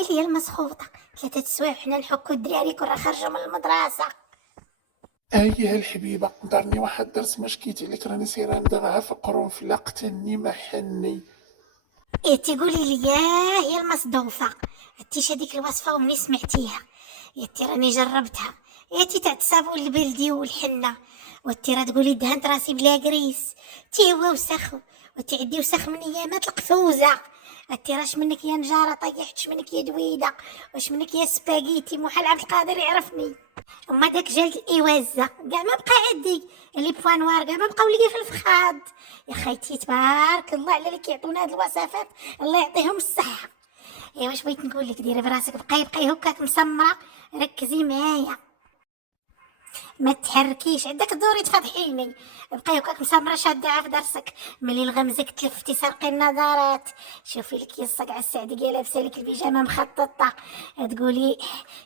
ويلي يا المسخوطة، 3 سوايع وحنا نحكو الدراري كون راه خرجوا من المدرسة. ايها الحبيبة دارني واحد الدرس ما شكيتي لك، راني سيرة ندغها في قرنفلة قتلني ما حني. إيه تقولي لي يا المصدوفة، عرفتيش هذيك الوصفة ومني سمعتيها؟ يا راني جربتها، تاع الصابون البلدي والحنة، راه تقولي دهنت راسي بلا كريس، هو وسخ، عندي وسخ من ايامات القفوزة. راش منك يا نجارة طيحتش منك يا دويدة، واش منك يا سباغيتي، محال عبد القادر يعرفني. وما داك جلد الايوازة كاع ما بقى عندي، لي بوانوار كاع ما بقاو ليا في الفخاد. يا خيتي تبارك الله على اللي كيعطونا هاد الوصفات، الله يعطيهم الصحة. واش بغيت نقول لك، ديري براسك بقاي هكاك مسمرة، ركزي معايا ما تحركيش، عندك دوري تفضحيني، بقاي هكاك مسمره شاده في درسك. ملي الغمزك تلفتي سرقي النظارات، شوفي لك يا الصقعه السعديه لابسه لك البيجامه مخططه، تقولي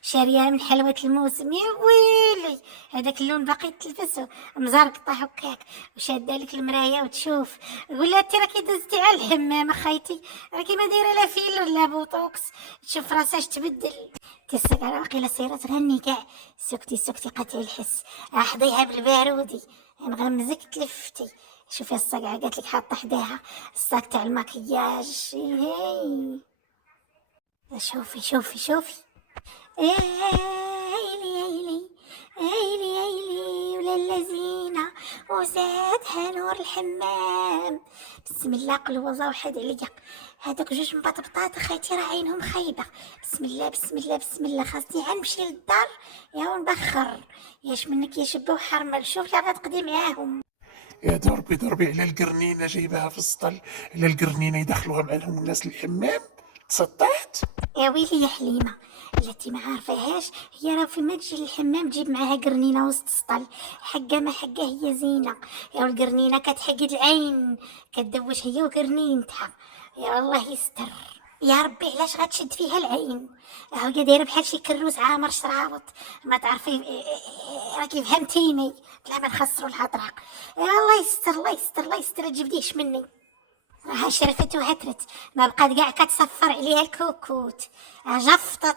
شاريه من حلوه الموسم. يا ويلي هذاك اللون باقي تلبسه مزرقطه هكاك، وشاده لك المرايه وتشوف. قولها انت راكي دزتي على الحمام اخيتي، راكي ما دايره لا فيل ولا بوتوكس، تشوف راساش تبدل. تيسك على واقيلا سيرة تغني كاع. سكتي قطعي الحس، حضيها بالبارودي، نغمزك تلفتي. شوفي الصقعة قالت لك حاطه حداها الصاك تاع المكياج. شوفي ايلي ولا اللذينة، وزادها نور الحمام. بسم الله قل هو الله واحد عليا. هذوك جوج مبطبطات خيتي راه عينهم خايبه. بسم الله خاصني غنمشي للدار يا ونبخر. ياش منك يا شبه وحرمل، شوف لا غتقضي معاهم. يا ضربي على القرنينة جايبها في السطل، على القرنينة يدخلوها معهم الناس الحمام. تسطحت. يا ويلي يا حليمه، التي ما عارفاهاش هي راه في ما تجي للحمام تجيب معاها قرنينه وسط السطل، حقه ما حقه هي زينه. يا القرنينه كتحقد العين، كتدوش هي وقرنينتها. يا والله يستر، يا ربي علاش غتشد فيها العين؟ هي دايره بحال شي كروس عامر شراوط، ما تعرفي. راكي فهمتيني، بلا ما نخسروا الهضره. يا الله يستر تجبديش مني. راها شرفت وهترت، ما بقات كاع كتصفر عليها الكوكوت.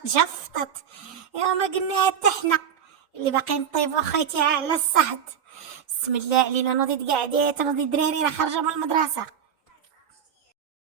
جفطت. يا ما قلناها حتى حنا اللي باقي نطيبو خيتي على الصهد. بسم الله علينا، نوضي قاعدات، نوضي الدراري راه خارجه من المدرسه.